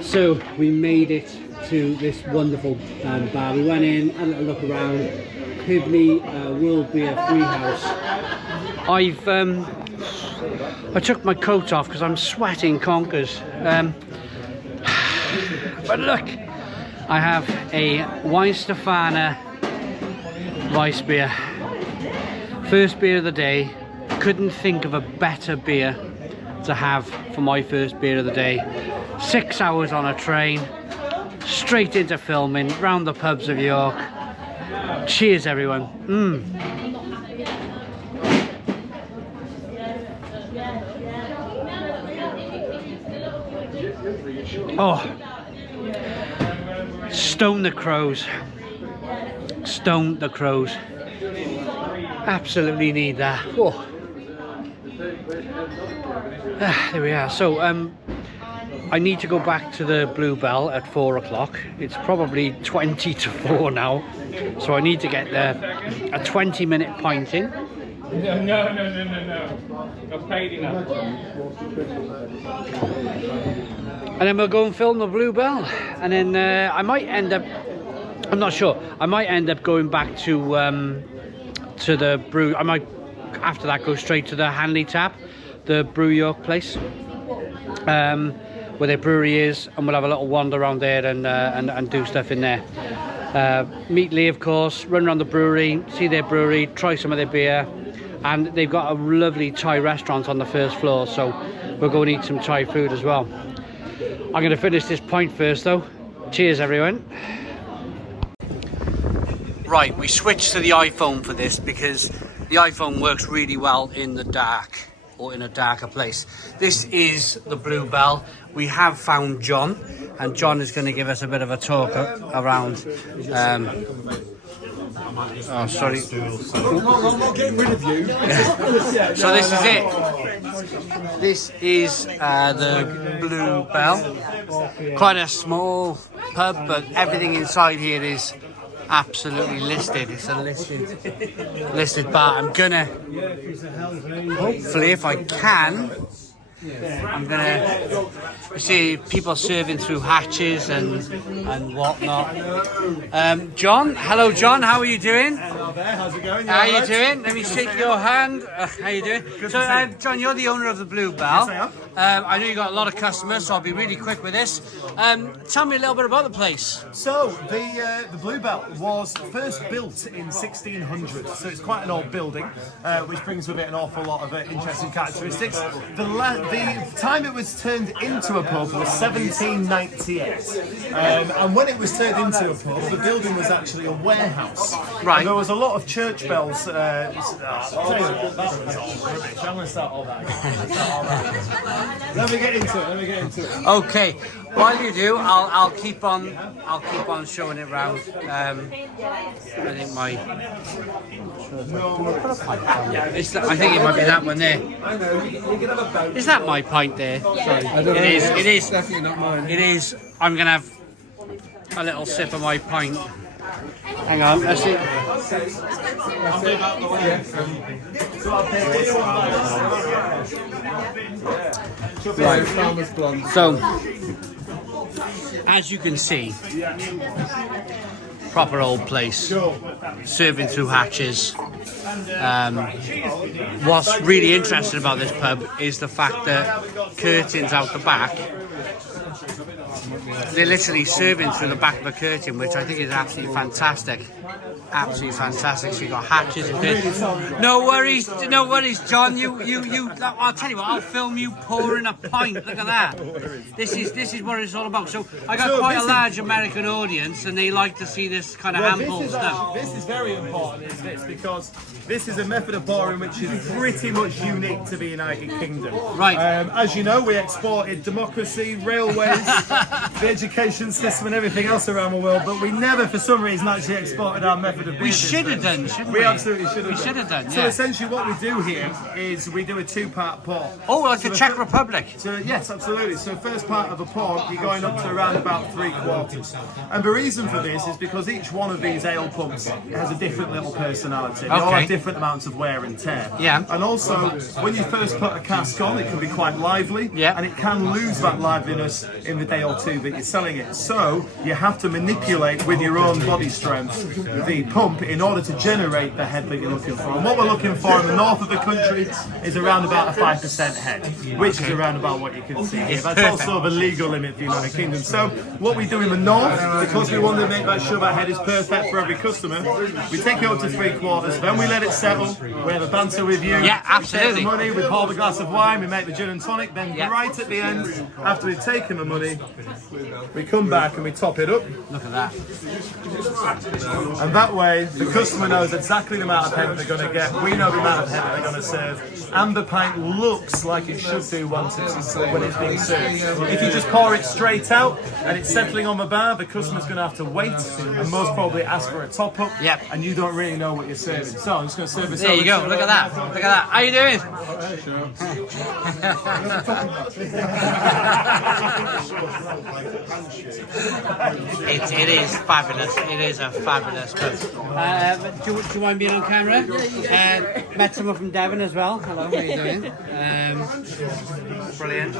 So we made it to this wonderful bar. We went in, had a little look around. Pivney World Beer Free House. I took my coat off because I'm sweating conkers. But look, I have a Weihenstephaner Weiss beer. First beer of the day. Couldn't think of a better beer to have for my first beer of the day. 6 hours on a train, straight into filming, round the pubs of York. Cheers, everyone. Oh, stone the crows. Stone the crows. Absolutely need that. Oh. There we are. So I need to go back to the Bluebell at 4 o'clock. It's probably 20 to 4 now, so I need to get a 20-minute pint in. No. I've paid enough. And then we'll go and film the Bluebell, and then I might end up, I'm not sure, I might end up going back to the brew. I might after that go straight to the Hanley Tap, the Brew York place, where their brewery is, and we'll have a little wander around there and do stuff in there. Meet Lee, of course, run around the brewery, see their brewery, try some of their beer, and they've got a lovely Thai restaurant on the first floor, so we'll go and eat some Thai food as well. I'm going to finish this pint first though. Cheers, everyone. Right, we switched to the iPhone for this because the iPhone works really well in the dark, or in a darker place. This is the Bluebell. We have found John, and John is going to give us a bit of a talk around. Oh, sorry. I'm not getting rid of you. So this is it. This is the Bluebell. Quite a small pub, but everything inside here is absolutely listed. It's a listed bar. I'm gonna, hopefully, if I can, I'm gonna see people serving through hatches and whatnot. John, hello John, how are you doing? Hello there, how's it going? How are you doing? Let me shake your hand. How you doing? So, John, you're the owner of the Bluebell. Yes, I am. I know you got a lot of customers, so I'll be really quick with this. Tell me a little bit about the place. So the Bluebell was first built in 1600, so it's quite an old building, which brings with it an awful lot of interesting characteristics. The time it was turned into a pub was 1798, and when it was turned into a pub, the building was actually a warehouse. Right. And there was a lot of church bells. That was all rubbish. I'm going to start all that again. Let me get into it. Okay. While you do, I'll keep on showing it round. I think my. I think it might be that one there. I know. You can have a boat. Is that my pint there? Sorry. It is. It is. Definitely not mine. It is. I'm gonna have a little sip of my pint. Hang on. Let's see. Right. So, as you can see, proper old place, serving through hatches. What's really interesting about this pub is the fact that curtains out the back, they're literally serving through the back of a curtain, which I think is absolutely fantastic. Absolutely fantastic. So you got hatches and curtains. No worries, John. I'll tell you what. I'll film you pouring a pint. Look at that. This is what it's all about. So I got quite a large American audience, and they like to see this kind of handball stuff. This is very important, isn't it? Because this is a method of pouring which is pretty much unique to the United Kingdom. Right. As you know, we exported democracy, railways, the education system, and everything else around the world, but we never, for some reason, actually exported our method of We business. should have done, shouldn't we? We absolutely should have. We should have done. So Yeah. essentially, what we do here is we do a two-part pour. Oh, like the Czech Republic. So yes, absolutely. So first part of a pour, you're going up to around about 3/4. And the reason for this is because each one of these ale pumps has a different little personality. They all Okay. have different amounts of wear and tear. Yeah. And also, when you first put a cask on, it can be quite lively. Yeah. And it can lose that liveliness liveliness in the day or two that you're selling it. So you have to manipulate with your own body strength the pump in order to generate the head that you're looking for. And what we're looking for in the north of the country is around about a 5% head, which is around about what you can see here. That's also the legal limit for the United Kingdom. So what we do in the north, because we want to make sure that head is perfect for every customer, we take it up to 3/4, then we let it settle, we have a banter with you, yeah, absolutely. we take the money, we pour the glass of wine, we make the gin and tonic, then right at the end, after we've taken the money, we come back and we top it up. Look at that. And that way, the customer knows exactly the amount of head they're going to get, we know the amount of head that they're going to serve, and the pint looks like it should do when it's being served. If you just pour it straight out and it's settling on the bar, the customer's going to have to wait and most probably ask for a top up. Yep. And you don't really know what you're serving. So I'm just going to serve this. There you go. Look at that. Look at that. How you doing? It is fabulous. It is a fabulous pub. Do you mind being on camera? Met someone from Devon as well. Hello, how are you doing? Brilliant.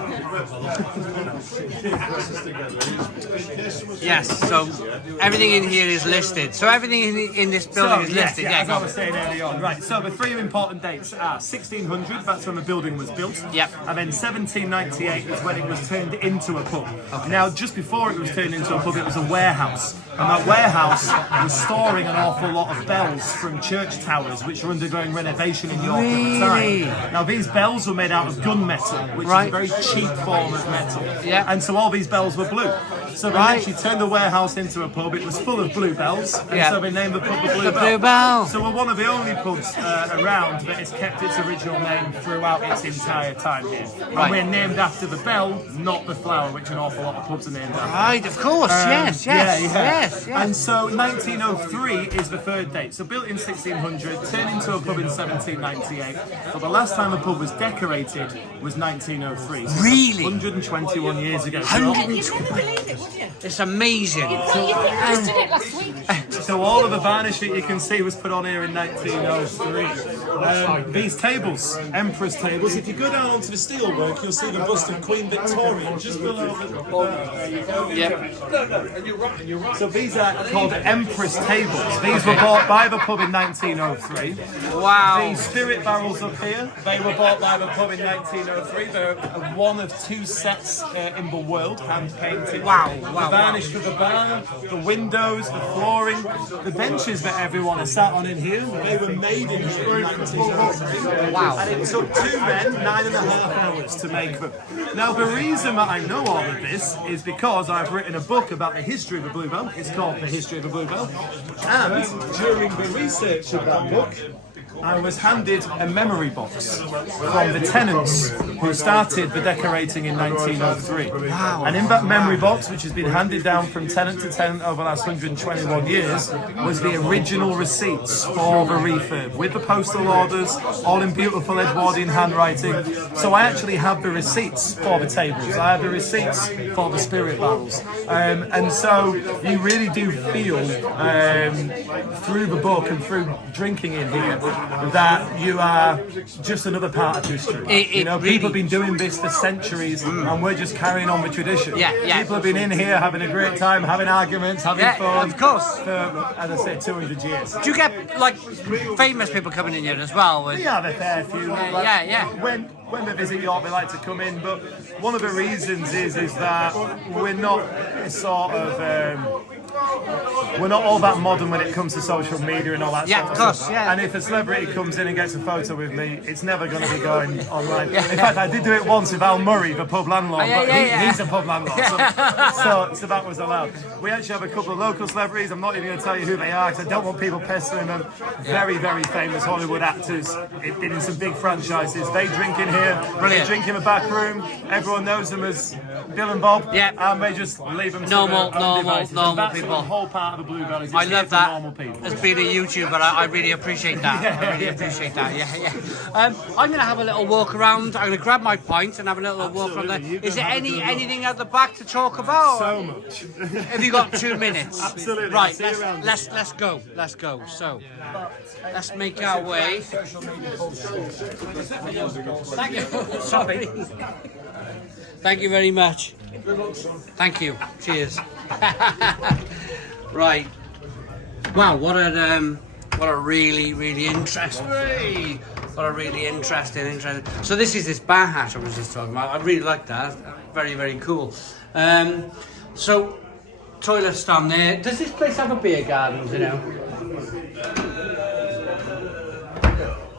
Yes, so everything in here is listed. So everything in this building is listed. As I was saying earlier on. Right, so the three important dates are 1600, that's when the building was built. Yep. And then 1798 is when it was turned into a pub. Okay. Now, just before it was turned into a pub, it was a warehouse. And that warehouse was storing an awful lot of bells from church towers, which were undergoing renovation in York at the time. Now, these bells were made out of gunmetal, which is a very cheap form of metal. Yeah. And so all these bells were blue. So they actually turned the warehouse into a pub. It was full of blue bells, and so they named the pub the Blue Bell. So we're one of the only pubs around that has kept its original name throughout its entire time here. And we're named after the bell, not the flower, which an awful lot of pubs are named after. Right, of course, yes. And so 1903 is the third date. So built in 1600, turned into a pub in 1798. But the last time a pub was decorated was 1903. So really? 121 years ago. 120. It's amazing. You just did it last week. So all of the varnish that you can see was put on here in 1903. These tables, Empress tables, if you go down onto the steelwork, you'll see the bust of Queen Victoria just below the... Yep. So these are called Empress tables. These were bought by the pub in 1903. Wow. These spirit barrels up here, they were bought by the pub in 1903. They're one of two sets in the world, hand painted. Wow. The varnish for the bar, the windows, the flooring, the benches that everyone has sat on in here, they were made in here in 1903. Wow. And it took 2 men 9.5 hours to make them. Now, the reason that I know all of this is because I've written a book about the history of the Blue Bell. It's called The History of the Blue Bell. And during the research of that book, I was handed a memory box from the tenants who started the decorating in 1903. Wow. And in that memory box, which has been handed down from tenant to tenant over the last 121 years, was the original receipts for the refurb, with the postal orders, all in beautiful Edwardian handwriting. So I actually have the receipts for the tables. I have the receipts for the spirit barrels. And so you really do feel through the book and through drinking in here that you are just another part of history. People have been doing this for centuries, and we're just carrying on the tradition. People have been in here having a great time, having arguments, having fun. Of course. For, as I said, 200 years. Do you get like famous people coming in here as well? We have a fair few. When they visit York, they like to come in, but one of the reasons is that we're not sort of. We're not all that modern when it comes to social media and all that sort of stuff. And if a celebrity comes in and gets a photo with me, it's never going to be going online. In fact, I did do it once with Al Murray, the pub landlord, but he's a pub landlord, so that was allowed. We actually have a couple of local celebrities. I'm not even going to tell you who they are because I don't want people pestering them. Very, very famous Hollywood actors, been in some big franchises. They drink in here, they drink in the back room. Everyone knows them as Bill and Bob, and they just leave them to their own devices. Normal people. The whole part of the Blue Bell is I love that. Normal people. As being a YouTuber, I really appreciate that. I really appreciate that. I'm going to have a little walk around. I'm going to grab my pint and have a little walk around there. Is there anything at the back to talk about? So much. Have you got 2 minutes? Absolutely. Right. Let's go. Let's go. So let's make our way. Thank you. Sorry. Thank you very much. Thank you. Cheers. Right. Wow, what a really interesting. What a really interesting. So this is this bar hat I was just talking about. I really like that. Very cool. So toilets down there. Does this place have a beer garden? Do you know?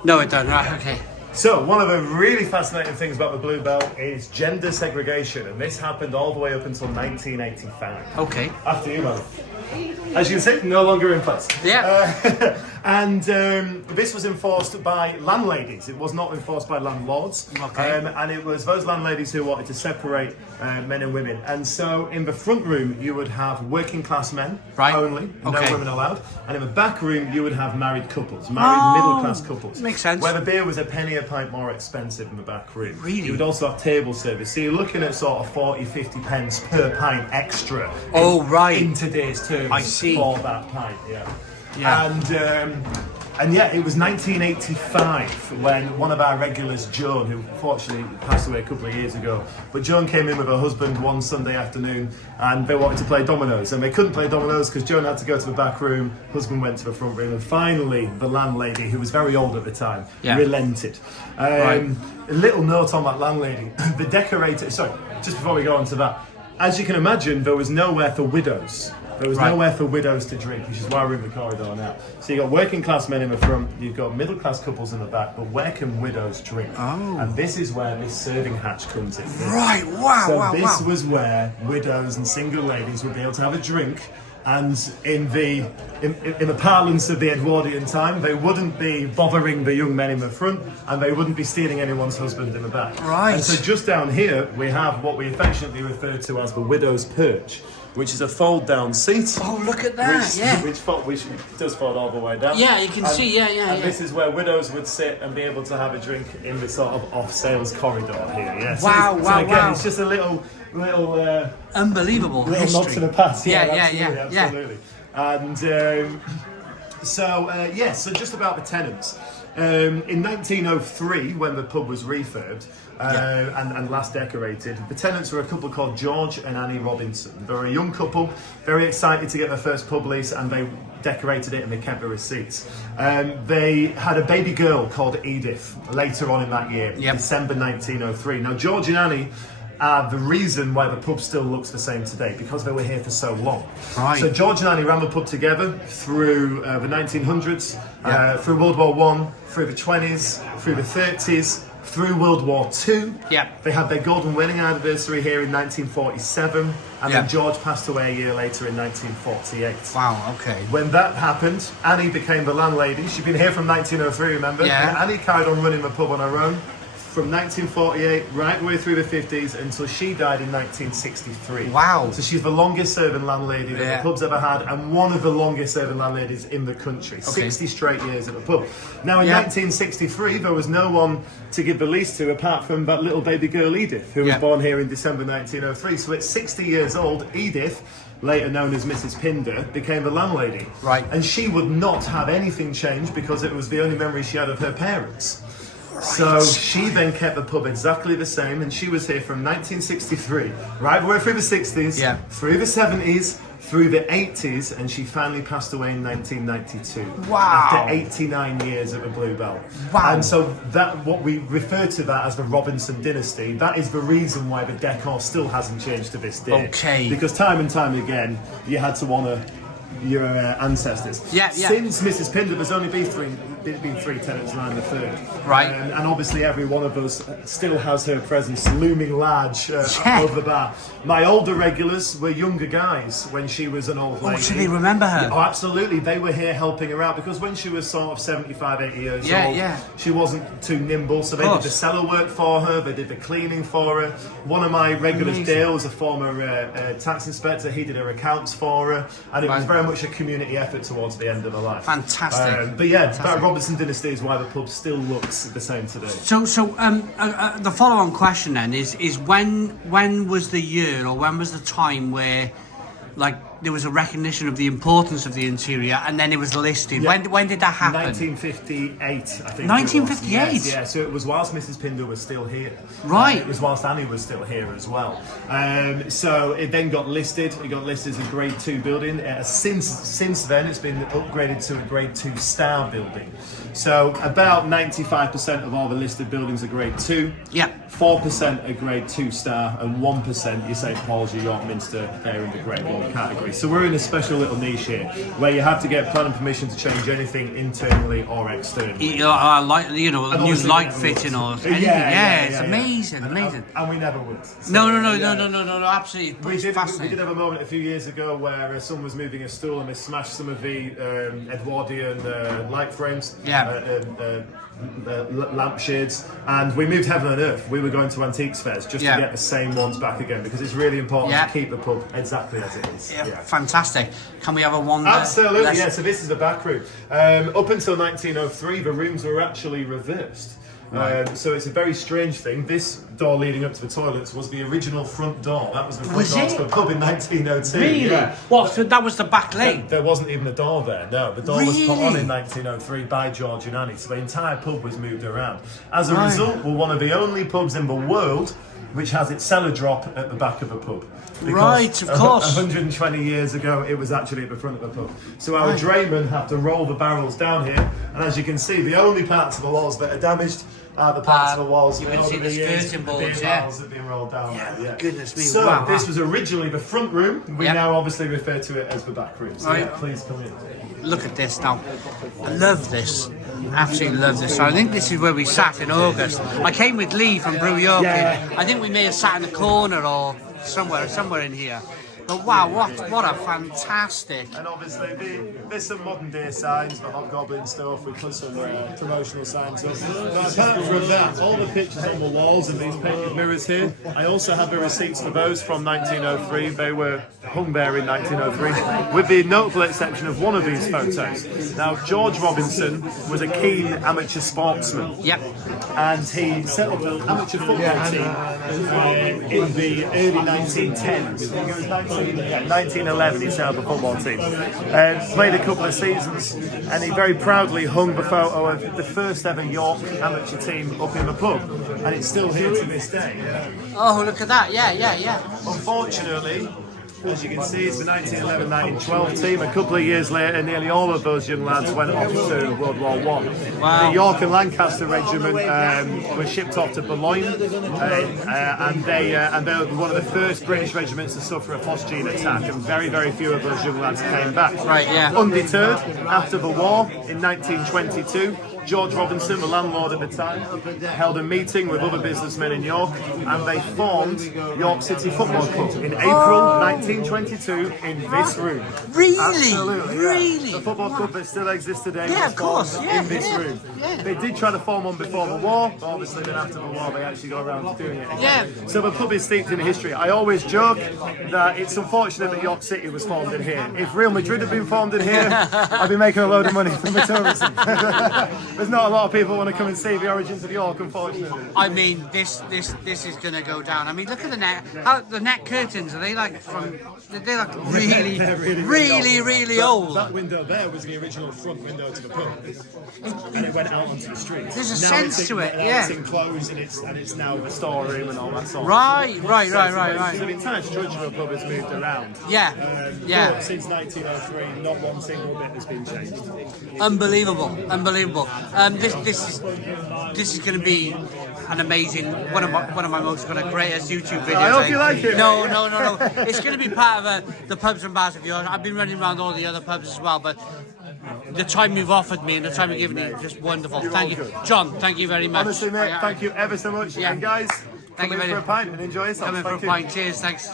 No, it doesn't. Right. Okay. So, one of the really fascinating things about the Blue Belt is gender segregation, and this happened all the way up until 1985. Okay. After you, man. As you can see, no longer in place. Yeah. And this was enforced by landladies. It was not enforced by landlords. Okay. And it was those landladies who wanted to separate men and women. And so in the front room, you would have working class men only, no women allowed. And in the back room, you would have married couples, middle class couples. Makes sense. Where the beer was a penny a pint more expensive in the back room. Really? You would also have table service. So you're looking at sort of 40, 50 pence per pint extra. In today's terms. I see. For that pint, yeah. And yeah, it was 1985 when one of our regulars, Joan, who fortunately passed away a couple of years ago, but Joan came in with her husband one Sunday afternoon and they wanted to play dominoes, and they couldn't play dominoes because Joan had to go to the back room, husband went to the front room, and finally the landlady, who was very old at the time, relented. A little note on that landlady, the decorator, sorry, just before we go on to that, as you can imagine, there was nowhere for widows. There was nowhere for widows to drink, which is why we're in the corridor now. So you've got working class men in the front, you've got middle class couples in the back, but where can widows drink? Oh. And this is where this serving hatch comes in. Right, wow, so this was where widows and single ladies would be able to have a drink, and in the parlance of the Edwardian time, they wouldn't be bothering the young men in the front, and they wouldn't be stealing anyone's husband in the back. Right. And so just down here, we have what we affectionately refer to as the widow's perch, which is a fold-down seat. Oh, look at that! Which does fold all the way down. Yeah, you can see. And this is where widows would sit and be able to have a drink in the sort of off-sales corridor here. Yeah. Wow! So again, it's just a little unbelievable little history. nod to the past. Yeah. Absolutely. And so just about the tenants. In 1903, when the pub was refurbed and last decorated, the tenants were a couple called George and Annie Robinson. They were a young couple, very excited to get their first pub lease, and they decorated it and they kept the receipts. They had a baby girl called Edith later on in that year, December 1903. Now, George and Annie are the reason why the pub still looks the same today, because they were here for so long. Right. So George and Annie ran the pub together through the 1900s, through World War I, through the 20s, through the 30s, through World War II. Yeah. They had their golden wedding anniversary here in 1947, and then George passed away a year later in 1948. Wow, okay. When that happened, Annie became the landlady. She'd been here from 1903, remember? Yeah. And Annie carried on running the pub on her own from 1948 right the way through the 50s until she died in 1963. Wow. So she's the longest serving landlady that the pub's ever had, and one of the longest serving landladies in the country. 60 straight years at the pub. Now in 1963 there was no one to give the lease to apart from that little baby girl Edith, who was born here in December 1903. So at 60 years old, Edith, later known as Mrs. Pinder, became the landlady. Right. And she would not have anything changed because it was the only memory she had of her parents. So she then kept the pub exactly the same, and she was here from 1963, right the way through the 60s, through the 70s, through the 80s, and she finally passed away in 1992. Wow. After 89 years at the Blue Belt. Wow. And so that, what we refer to that as the Robinson dynasty, that is the reason why the decor still hasn't changed to this day. Okay. Because time and time again, you had to honour your ancestors. Since Mrs. Pinder, there's only been three tenants, and I'm the third. Right. And obviously every one of us still has her presence looming large over the bar. My older regulars were younger guys when she was an old lady. Oh, so they remember her? Oh, absolutely. They were here helping her out because when she was sort of 75, 80 years old, she wasn't too nimble, so they did the cellar work for her, they did the cleaning for her. One of my regulars, Dale, was a former tax inspector. He did her accounts for her, and it was very much a community effort towards the end of her life. Fantastic. But yeah, that Robinson dynasty is why the pub still looks the same today. So the follow-on question then is when was the year, or when was the time where, like, there was a recognition of the importance of the interior, and then it was listed. Yeah. When did that happen? 1958, I think. 1958? Yes, yeah, so it was whilst Mrs. Pinder was still here. Right. It was whilst Annie was still here as well. So it then got listed. It got listed as a Grade 2 building. Since then, it's been upgraded to a Grade 2 star building. So about 95% of all the listed buildings are Grade 2. Yeah. 4% are Grade 2 star, and 1% your St Paul's, your York Minster, they're in the Grade 1 category. So we're in a special little niche here, where you have to get planning permission to change anything internally or externally. Like new obviously light we never fitting would. or anything. Yeah, It's amazing, amazing. And we never would. So, No, absolutely. We It's did fascinating. have a moment a few years ago where someone was moving a stool and they smashed some of the Edwardian light frames, lampshades, and we moved heaven and earth. We were going to antiques fairs just to get the same ones back again, because it's really important to keep the pub exactly as it is. Yeah, fantastic. Can we have a one? Absolutely, yeah. So this is the back room. Up until 1903, the rooms were actually reversed. So it's a very strange thing. This door leading up to the toilets was the original front door. That was the front door to the pub in 1902. Really? Yeah. What? So that was the back lane? There wasn't even a door there. No, the door was put on in 1903 by George and Annie. So the entire pub was moved around. As a result, we're one of the only pubs in the world which has its cellar drop at the back of a pub. Right, of course. 120 years ago, it was actually at the front of the pub. So our draymen have to roll the barrels down here, and as you can see, the only parts of the walls that are damaged are the parts of the walls. You can see the skirting boards, barrels have been rolled down. Yeah. Goodness me! So wow, this was originally the front room. We now obviously refer to it as the back room. So please come in. Look at this now. I love this. Absolutely love this. So I think this is where we sat in August. I came with Lee from Brew York. Yeah. I think we may have sat in the corner or somewhere in here. But wow, what a fantastic! And obviously, there's some modern day signs, the Hobgoblin stuff. We put some promotional signs up. But apart from that, all the pictures on the walls and these painted mirrors here, I also have the receipts for those from 1903. They were hung there in 1903, with the notable exception of one of these photos. Now, George Robinson was a keen amateur sportsman. Yep. And he set up an amateur football team in the early 1910s. 1911 he set up a football team. Played a couple of seasons, and he very proudly hung the photo of the first ever York amateur team up in the pub, and it's still here to this day. Oh, look at that! Yeah. Unfortunately, as you can see, it's the 1911-1912 team. A couple of years later, nearly all of those young lads went off to World War I. Wow. The York and Lancaster regiment were shipped off to Boulogne, and they were one of the first British regiments to suffer a phosgene attack, and very, very few of those young lads came back. Right, yeah. Undeterred, after the war, in 1922, George Robinson, the landlord at the time, held a meeting with other businessmen in York, and they formed York City Football Club in April 1922 in this room. Really? Absolutely, yeah. Really? The football club that still exists today Yeah, was of course. formed Yeah, in this yeah, room. yeah. They did try to form one before the war, but obviously then after the war they actually got around to doing it again. Yeah. So the pub is steeped in history. I always joke that it's unfortunate that York City was formed in here. If Real Madrid had been formed in here, I'd be making a load of money from the tourism. There's not a lot of people want to come and see the origins of York, unfortunately. I mean, this is going to go down. I mean, look at the net. The net curtains, are they like from? They're like really old. That window there was the original front window to the pub, and it went out onto the street. There's a Now sense to it, yeah. It's enclosed and it's now the storeroom and all that sort of Right. So the entire structure of the pub has moved around. Yeah. But since 1903, not one single bit has been changed. Unbelievable. This is going to be an amazing one of my most greatest YouTube videos. I hope you like it. No. It's going to be part of the pubs and bars of yours. I've been running around all the other pubs as well, but the time you've offered me and the time you've given me is just wonderful. Thank you, John. Thank you very much. Honestly, mate, thank you ever so much. Yeah. And guys, Thank you come in very for a pint and enjoy yourself. Come in for a pint. Cheers. Thanks.